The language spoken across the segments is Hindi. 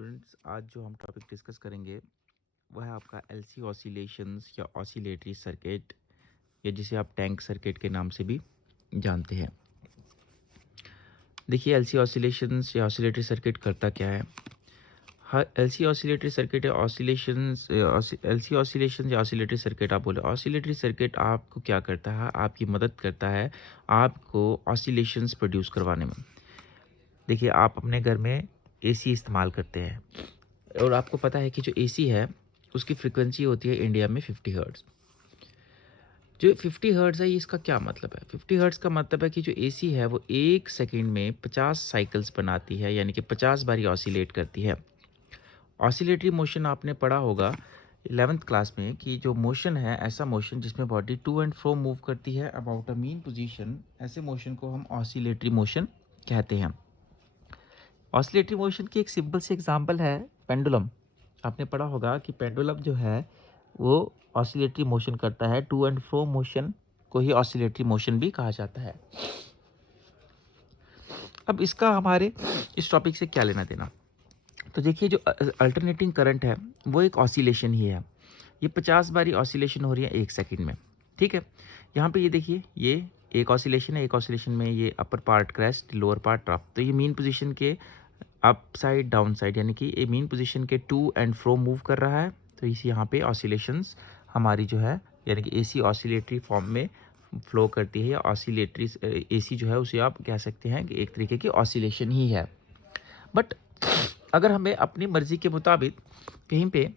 स्टूडेंट्स, आज जो हम टॉपिक डिस्कस करेंगे वह है आपका एलसी ऑसिलेशंस या ऑसिलेटरी सर्किट, या जिसे आप टैंक सर्किट के नाम से भी जानते हैं। देखिए, एलसी ऑसिलेशंस या ऑसिलेटरी सर्किट करता क्या है। हर एलसी ऑसिलेटरी सर्किट या एलसी ऑसिलेशन या ऑसिलेटरी सर्किट आप बोले। ऑसिलेटरी सर्किट आपको क्या करता है, आपकी मदद करता है आपको ऑसिलेशंस प्रोड्यूस करवाने में। देखिए, आप अपने घर में एसी इस्तेमाल करते हैं और आपको पता है कि जो एसी है उसकी फ्रीक्वेंसी होती है इंडिया में 50 हर्ट्ज़। जो 50 हर्ट्ज़ है, ये इसका क्या मतलब है? 50 हर्ट्ज़ का मतलब है कि जो एसी है वो 1 सेकंड में 50 साइकिल्स बनाती है, यानी कि 50 बारी ऑसिलेट करती है। ऑसिलेटरी मोशन आपने पढ़ा होगा 11th क्लास में कि जो मोशन है, ऐसा मोशन जिसमें body to and fro move करती है अबाउट अ मीन पोजीशन, ऐसे मोशन को हम ऑसिलेटरी मोशन कहते हैं। ऑसिलेटरी मोशन की एक सिंपल सी एग्जांपल है पेंडुलम। आपने पढ़ा होगा कि पेंडुलम जो है वो ऑसिलेटरी मोशन करता है। टू एंड फ्रो मोशन को ही ऑसिलेटरी मोशन भी कहा जाता है। अब इसका हमारे इस टॉपिक से क्या लेना देना। तो देखिए, जो अल्टरनेटिंग करंट है वो एक ऑसिलेशन ही है। ये 50 बारी ऑसिलेशन हो रही है 1 सेकंड में। ठीक है, यहाँ पे ये देखिए, ये एक ऑसिलेशन है। एक ऑसिलेशन में ये upper part crest, lower part trough. तो ये मीन पोजीशन के अप साइड डाउन साइड, यानी कि ये मीन पोजीशन के टू एंड फ्रो मूव कर रहा है। तो इस यहाँ पे ऑसिलेशंस हमारी जो है, यानी कि एसी ऑसिलेटरी फॉर्म में फ्लो करती है, या ऑसिलेटरी एसी जो है उसे आप कह सकते हैं कि एक तरीके की ऑसिलेशन ही है। बट अगर हमें अपनी मर्जी के मुताबिक कहीं पे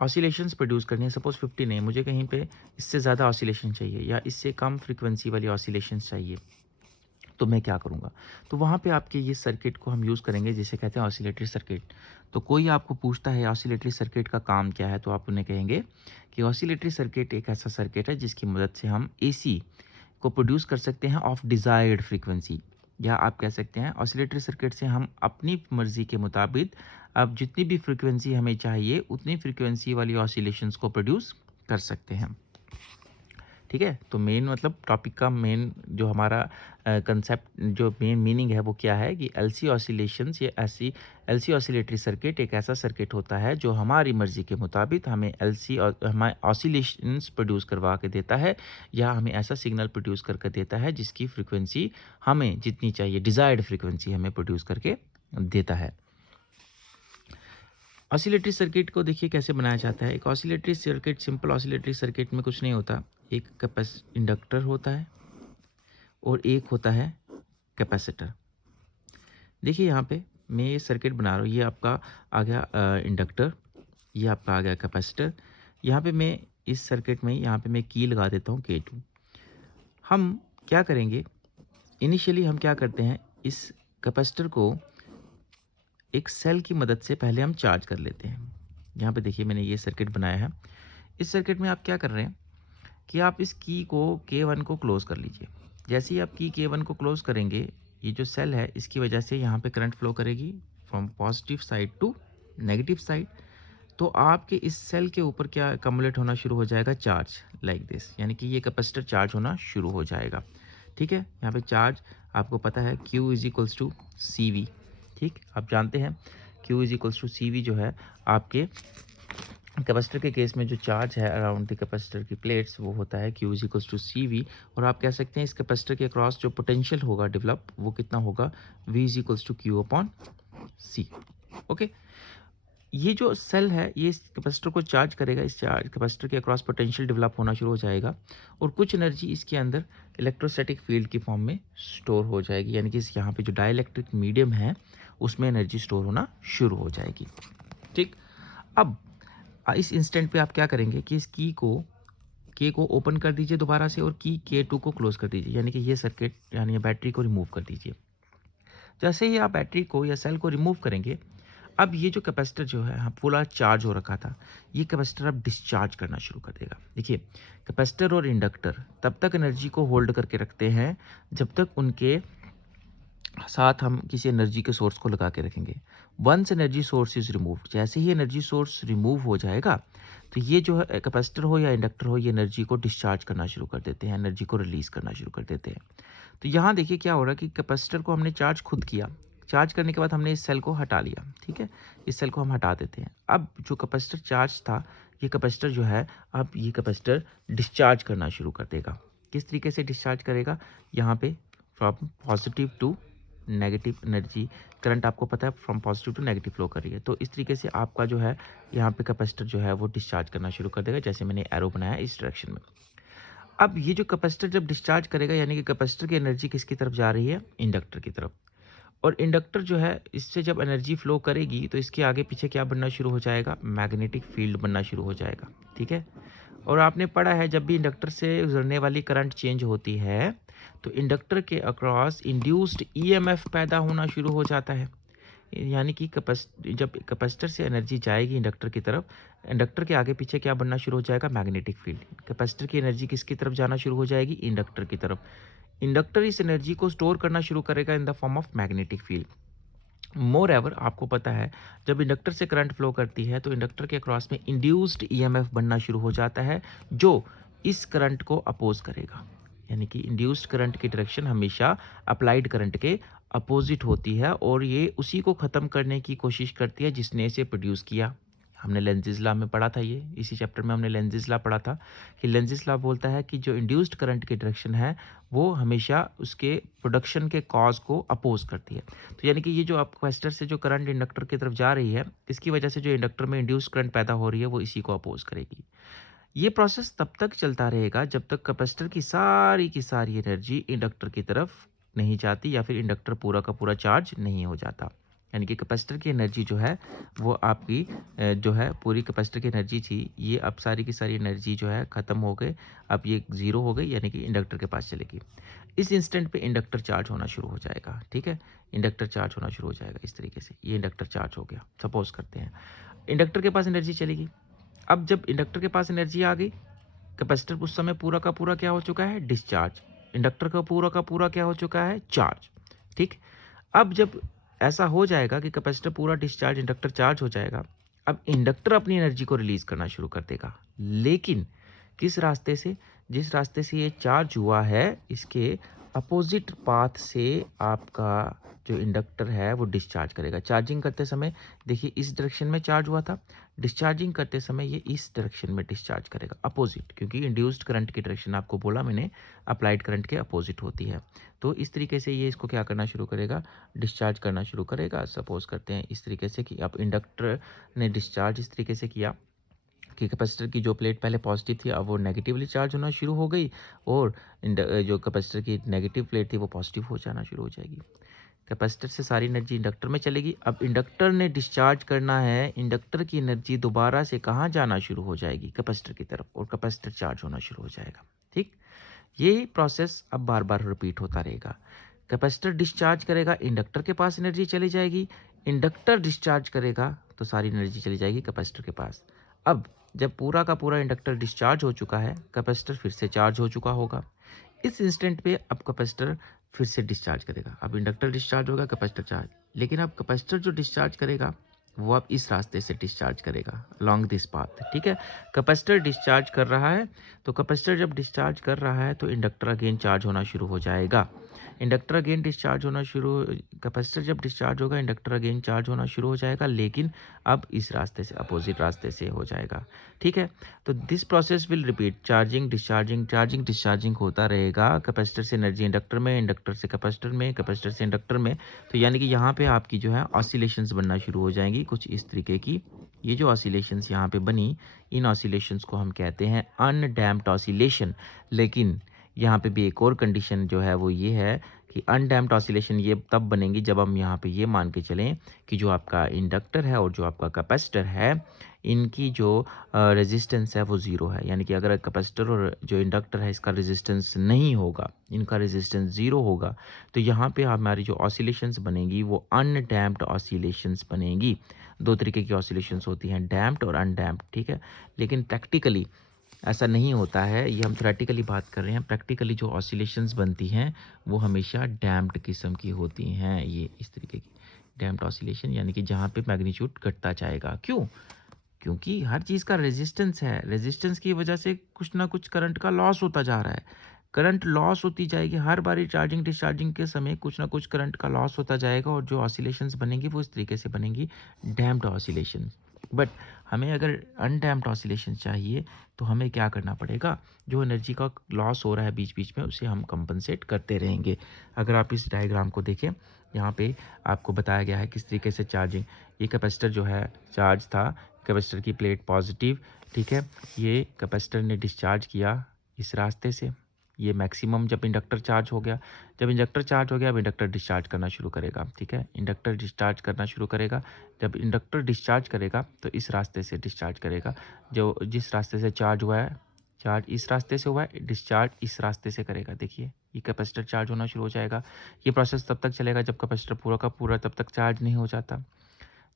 ऑसिलेशंस प्रोड्यूस करनी है, सपोज 50 नहीं, मुझे कहीं पे इससे ज़्यादा ऑसिलेशन चाहिए या इससे कम फ्रीक्वेंसी वाली ऑसिलेशंस चाहिए, तो मैं क्या करूँगा? तो वहाँ पे आपके ये सर्किट को हम यूज़ करेंगे जिसे कहते हैं ऑसिलेटरी सर्किट। तो कोई आपको पूछता है ऑसिलेटरी सर्किट का काम क्या है, तो आप उन्हें कहेंगे कि ऑसिलेटरी सर्किट एक ऐसा सर्किट है जिसकी मदद से हम एसी को प्रोड्यूस कर सकते हैं ऑफ डिज़ायर्ड फ्रीक्वेंसी, या आप कह सकते हैं ऑसिलेटरी सर्किट से हम अपनी मर्ज़ी के मुताबिक अब जितनी भी फ्रीक्वेंसी हमें चाहिए उतनी फ्रीक्वेंसी वाली ऑसिलेशंस को प्रोड्यूस कर सकते हैं। ठीक है, तो मेन मतलब टॉपिक का मेन जो हमारा कंसेप्ट, जो मेन मीनिंग है वो क्या है कि एलसी ऑसिलेशंस या ऐसी एलसी ऑसिलेटरी सर्किट एक ऐसा सर्किट होता है जो हमारी मर्ज़ी के मुताबिक हमें हमें ऑसिलेशंस प्रोड्यूस करवा के देता है, या हमें ऐसा सिग्नल प्रोड्यूस करके देता है जिसकी फ्रीक्वेंसी हमें जितनी चाहिए, डिज़ायर्ड फ्रीक्वेंसी हमें प्रोड्यूस करके देता है। ऑसिलेटरी सर्किट को देखिए कैसे बनाया जाता है। एक oscillatory circuit, simple oscillatory circuit में कुछ नहीं होता। एक इंडक्टर होता है और एक होता है कैपेसिटर। देखिए, यहाँ पे मैं ये सर्किट बना रहा हूँ। ये आपका आ गया इंडक्टर, ये आपका आ गया कैपेसिटर। यहाँ पे मैं इस सर्किट में यहाँ पे मैं की लगा देता हूँ K2। हम क्या करेंगे, इनिशियली हम क्या करते हैं, इस कैपेसिटर को एक सेल की मदद से पहले हम चार्ज कर लेते हैं। यहाँ पे देखिए, मैंने ये सर्किट बनाया है। इस सर्किट में आप क्या कर रहे हैं कि आप इस की को K1 को क्लोज़ कर लीजिए। जैसे ही आप की K1 को क्लोज़ करेंगे, ये जो सेल है इसकी वजह से यहाँ पे करंट फ्लो करेगी from positive side to negative side. तो आपके इस सेल के ऊपर क्या कम्युलेट होना शुरू हो जाएगा, चार्ज लाइक दिस, यानी कि ये कैपेसिटर चार्ज होना शुरू हो जाएगा। ठीक है, यहाँ पे चार्ज आपको पता है Q is equals to C V. ठीक, आप जानते हैं Q is equals to C V जो है आपके कैपेसिटर के केस में जो चार्ज है अराउंड द कैपेसिटर की प्लेट्स, वो होता है Q is equals to C V. और आप कह सकते हैं इस कैपेसिटर के अक्रॉस जो पोटेंशियल होगा डेवलप, वो कितना होगा, V is equals to Q upon C. Okay, ये जो सेल है ये इस कैपेसिटर को चार्ज करेगा। इस चार्ज कैपेसिटर के अक्रॉस पोटेंशियल डेवलप होना शुरू हो जाएगा और कुछ एनर्जी इसके अंदर इलेक्ट्रोस्टैटिक फील्ड की फॉर्म में स्टोर हो जाएगी, यानी कि इस यहाँ पे जो डाइलेक्ट्रिक मीडियम है उसमें एनर्जी स्टोर होना शुरू हो जाएगी। ठीक, अब इस इंस्टेंट पे आप क्या करेंगे कि इस की को ओपन कर दीजिए दोबारा से और की K2 को क्लोज कर दीजिए, यानी कि ये सर्किट यानी ये बैटरी को रिमूव कर दीजिए। जैसे ही आप बैटरी को या सेल को रिमूव करेंगे, अब ये जो कैपेसिटर जो है पूरा चार्ज हो रखा था, ये कैपेसिटर अब डिस्चार्ज करना शुरू कर देगा। देखिए, कैपेसिटर और इंडक्टर तब तक एनर्जी को होल्ड करके रखते हैं जब तक उनके साथ हम किसी एनर्जी के सोर्स को लगा के रखेंगे। Once energy source is remove, जैसे ही एनर्जी सोर्स रिमूव हो जाएगा तो ये जो है कैपेसिटर हो या इंडक्टर हो, ये एनर्जी को डिस्चार्ज करना शुरू कर देते हैं, एनर्जी को रिलीज करना शुरू कर देते हैं। तो यहाँ देखिए क्या हो रहा है कि कैपेसिटर को हमने चार्ज खुद किया, चार्ज करने के बाद हमने इस सेल को हटा लिया, ठीक है, इस सेल को हम हटा देते हैं। अब जो कैपेसिटर चार्ज था, ये कैपेसिटर जो है, अब ये कैपेसिटर डिस्चार्ज करना शुरू कर देगा। किस तरीके से डिस्चार्ज करेगा? यहाँ पे from positive to negative energy, current आपको पता है from positive to negative flow कर रही है। तो इस तरीके से आपका जो है यहाँ पे कैपेसिटर जो है वो डिस्चार्ज करना शुरू कर देगा, जैसे मैंने एरो बनाया इस डायरेक्शन में। अब ये जो कैपेसिटर जब डिस्चार्ज करेगा, यानी कि कैपेसिटर की एनर्जी किसकी तरफ जा रही है? इंडक्टर की तरफ। और इंडक्टर जो है, इससे जब एनर्जी फ्लो करेगी तो इसके आगे पीछे क्या बनना शुरू हो जाएगा? मैग्नेटिक फील्ड बनना शुरू हो जाएगा, ठीक है। और आपने पढ़ा है जब भी इंडक्टर से गुजरने वाली करंट चेंज होती है तो इंडक्टर के अक्रॉस इंड्यूस्ड ईएमएफ पैदा होना शुरू हो जाता है। यानी कि जब कैपेसिटर से एनर्जी जाएगी इंडक्टर की तरफ, इंडक्टर के आगे पीछे क्या बनना शुरू हो जाएगा? Magnetic field. कैपेसिटर की एनर्जी किसकी तरफ जाना शुरू हो जाएगी? इंडक्टर की तरफ। इंडक्टर इस एनर्जी को स्टोर करना शुरू करेगा in the form of magnetic field. More ever आपको पता है जब इंडक्टर से करंट फ्लो करती है तो इंडक्टर के क्रॉस में इंड्यूस्ड ईएमएफ बनना शुरू हो जाता है जो इस करंट को अपोज करेगा। यानी कि इंड्यूस्ड करंट की डायरेक्शन हमेशा अप्लाइड करंट के अपोजिट होती है और ये उसी को ख़त्म करने की कोशिश करती है जिसने इसे प्रोड्यूस किया। हमने लेंज़िज़ लॉ में पढ़ा था, ये इसी चैप्टर में हमने लेंज़िज़ लॉ पढ़ा था कि लेंज़िज़ लॉ बोलता है कि जो इंड्यूस्ड करंट की डायरेक्शन है वो हमेशा उसके प्रोडक्शन के कॉज को अपोज करती है। तो यानी कि ये जो आप कैपेसिटर से जो करंट इंडक्टर की तरफ जा रही है, इसकी वजह से जो इंडक्टर में इंड्यूस्ड करंट पैदा हो रही है वो इसी को अपोज करेगी। ये प्रोसेस तब तक चलता रहेगा जब तक कैपेसिटर की सारी एनर्जी इंडक्टर की तरफ नहीं जाती या फिर इंडक्टर पूरा का पूरा चार्ज नहीं हो जाता। यानी कि कैपेसिटर की एनर्जी जो है वो आपकी जो है पूरी कैपेसिटर की एनर्जी थी, ये अब सारी की सारी एनर्जी जो है ख़त्म हो गई, अब ये ज़ीरो हो गई, यानी कि इंडक्टर के पास चलेगी। इस इंस्टेंट पे इंडक्टर चार्ज होना शुरू हो जाएगा, ठीक है, इंडक्टर चार्ज होना शुरू हो जाएगा इस तरीके से। ये इंडक्टर चार्ज हो गया, सपोज करते हैं इंडक्टर के पास एनर्जी चलेगी। अब जब इंडक्टर के पास एनर्जी आ गई, कैपेसिटर उस समय पूरा का पूरा क्या हो चुका है? डिस्चार्ज। इंडक्टर का पूरा क्या हो चुका है? चार्ज, ठीक। अब जब ऐसा हो जाएगा कि कैपेसिटर पूरा डिस्चार्ज, इंडक्टर चार्ज हो जाएगा, अब इंडक्टर अपनी एनर्जी को रिलीज करना शुरू कर देगा, लेकिन किस रास्ते से? जिस रास्ते से ये चार्ज हुआ है इसके अपोजिट पाथ से आपका जो इंडक्टर है वो डिस्चार्ज करेगा। चार्जिंग करते समय देखिए इस डायरेक्शन में चार्ज हुआ था, डिस्चार्जिंग करते समय ये इस डायरेक्शन में डिस्चार्ज करेगा, अपोजिट, क्योंकि इंड्यूस्ड करंट की डायरेक्शन आपको बोला मैंने अप्लाइड करंट के अपोजिट होती है। तो इस तरीके से ये इसको क्या करना शुरू करेगा? डिस्चार्ज करना शुरू करेगा। सपोज करते हैं इस तरीके से कि अब इंडक्टर ने डिस्चार्ज इस तरीके से किया कि कैपेसिटर की जो प्लेट पहले पॉजिटिव थी अब वो नेगेटिवली चार्ज होना शुरू हो गई और जो कैपेसिटर की नेगेटिव प्लेट थी वो पॉजिटिव हो जाना शुरू हो जाएगी। कैपेसिटर से सारी एनर्जी इंडक्टर में चलेगी। अब इंडक्टर ने डिस्चार्ज करना है, इंडक्टर की एनर्जी दोबारा से कहाँ जाना शुरू हो जाएगी? कैपेसिटर की तरफ, और कैपेसिटर चार्ज होना शुरू हो जाएगा, ठीक। ये प्रोसेस अब बार बार रिपीट होता रहेगा। कैपेसिटर डिस्चार्ज करेगा, इंडक्टर के पास एनर्जी चली जाएगी, इंडक्टर डिस्चार्ज करेगा तो सारी एनर्जी चली जाएगी कैपेसिटर के पास। अब जब पूरा का पूरा इंडक्टर डिस्चार्ज हो चुका है, कैपेसिटर फिर से चार्ज हो चुका होगा। इस इंस्टेंट पे अब कैपेसिटर फिर से डिस्चार्ज करेगा। अब इंडक्टर डिस्चार्ज होगा, कैपेसिटर चार्ज, लेकिन अब कैपेसिटर जो डिस्चार्ज करेगा वो अब इस रास्ते से डिस्चार्ज करेगा, लॉन्ग दिस पाथ, ठीक है। कैपेसिटर डिस्चार्ज कर रहा है, तो कैपेसिटर जब डिस्चार्ज कर रहा है तो इंडक्टर अगेन चार्ज होना शुरू हो जाएगा। इंडक्टर अगेन डिस्चार्ज होना शुरू, कैपेसिटर जब डिस्चार्ज होगा इंडक्टर अगेन चार्ज होना शुरू हो जाएगा, लेकिन अब इस रास्ते से, अपोजिट रास्ते से हो जाएगा, ठीक है। तो this process will repeat, charging discharging, charging discharging होता रहेगा। कैपेसिटर से एनर्जी इंडक्टर में, इंडक्टर से कैपेसिटर में, कैपेसिटर से इंडक्टर में। तो यानी कि यहाँ पे आपकी जो है ऑसिलेशंस बनना शुरू हो जाएंगी कुछ इस तरीके की। ये जो ऑसिलेशंस यहाँ पे बनी, इन ऑसिलेशंस को हम कहते हैं अनडैम्प्ड ऑसिलेशन। लेकिन यहाँ पे भी एक और कंडीशन जो है वो ये है कि अनडैम्प्ड ऑसिलेशन ये तब बनेंगी जब हम यहाँ पे ये मान के चलें कि जो आपका इंडक्टर है और जो आपका कैपेसिटर है, इनकी जो रेजिस्टेंस है वो ज़ीरो है। यानी कि अगर कैपेसिटर और जो इंडक्टर है इसका रेजिस्टेंस नहीं होगा, इनका रेजिस्टेंस ज़ीरो होगा, तो यहाँ पे हमारी जो ऑसिलेशंस बनेंगी वो अनडैम्प्ड ऑसिलेशंस बनेंगी। दो तरीके की ऑसिलेशंस होती हैं, डैम्प्ड और अनडैम्प्ड, ठीक है। लेकिन प्रैक्टिकली ऐसा नहीं होता है, ये हम थ्योरेटिकली बात कर रहे हैं। प्रैक्टिकली जो ऑसिलेशंस बनती हैं वो हमेशा डैम्प्ड किस्म की होती हैं। ये इस तरीके की डैम्प्ड ऑसिलेशन, यानी कि जहाँ पे मैग्नीट्यूड घटता जाएगा। क्यों? क्योंकि हर चीज़ का रेजिस्टेंस है, रेजिस्टेंस की वजह से कुछ ना कुछ करंट का लॉस होता जा रहा है। करंट लॉस होती जाएगी, हर बारी चार्जिंग डिस्चार्जिंग के समय कुछ ना कुछ करंट का लॉस होता जाएगा और जो ऑसिलेशंस बनेंगी वो इस तरीके से बनेंगी, डैम्प्ड ऑसिलेशंस। बट हमें अगर अनडैम्प्ड ऑसिलेशन चाहिए तो हमें क्या करना पड़ेगा, जो एनर्जी का लॉस हो रहा है बीच बीच में उसे हम कंपनसेट करते रहेंगे। अगर आप इस डायग्राम को देखें, यहाँ पे आपको बताया गया है किस तरीके से चार्जिंग, ये कैपेसिटर जो है चार्ज था, कैपेसिटर की प्लेट पॉजिटिव, ठीक है, ये कैपेसिटर ने डिस्चार्ज किया इस रास्ते से, ये मैक्सिमम जब इंडक्टर चार्ज हो गया, जब इंडक्टर चार्ज हो गया अब इंडक्टर डिस्चार्ज करना शुरू करेगा, ठीक है, इंडक्टर डिस्चार्ज करना शुरू करेगा। जब इंडक्टर डिस्चार्ज करेगा तो इस रास्ते से डिस्चार्ज करेगा, जो जिस रास्ते से चार्ज हुआ है, चार्ज इस रास्ते से हुआ है, डिस्चार्ज इस रास्ते से करेगा। देखिए ये कैपेसिटर चार्ज होना शुरू हो जाएगा। ये प्रोसेस तब तक चलेगा जब कैपेसिटर पूरा का पूरा तब तक चार्ज नहीं हो जाता।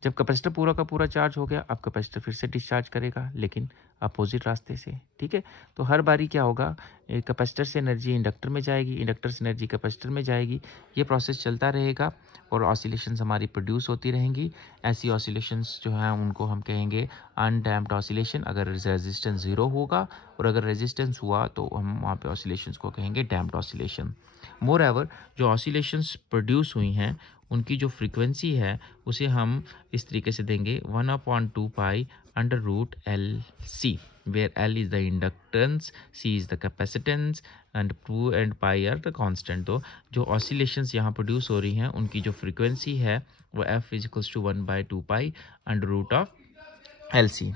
जब कैपेसिटर पूरा का पूरा चार्ज हो गया अब कैपेसिटर फिर से डिस्चार्ज करेगा, लेकिन अपोजिट रास्ते से, ठीक है। तो हर बारी क्या होगा, कैपेसिटर से एनर्जी इंडक्टर में जाएगी, इंडक्टर से एनर्जी कैपेसिटर में जाएगी, ये प्रोसेस चलता रहेगा और ऑसिलेशंस हमारी प्रोड्यूस होती रहेंगी। ऐसी ऑसिलेशंस जो हैं उनको हम कहेंगे अनडैम्प्ड ऑसिलेशन, अगर रेजिस्टेंस ज़ीरो होगा, और अगर रेजिस्टेंस हुआ तो हम वहाँ पे ऑसिलेशंस को कहेंगे डैम्प्ड ऑसिलेशन। मोर एवर जो ऑसिलेशंस प्रोड्यूस हुई हैं उनकी जो फ्रीक्वेंसी है उसे हम इस तरीके से देंगे 1/2 pi under root L C, where L is the inductance, C is the capacitance and 2 and pi are the constant. तो जो ऑसिलेशंस यहाँ प्रोड्यूस हो रही हैं उनकी जो फ्रीक्वेंसी है वो f is equals to 1/2 pi under root of L C.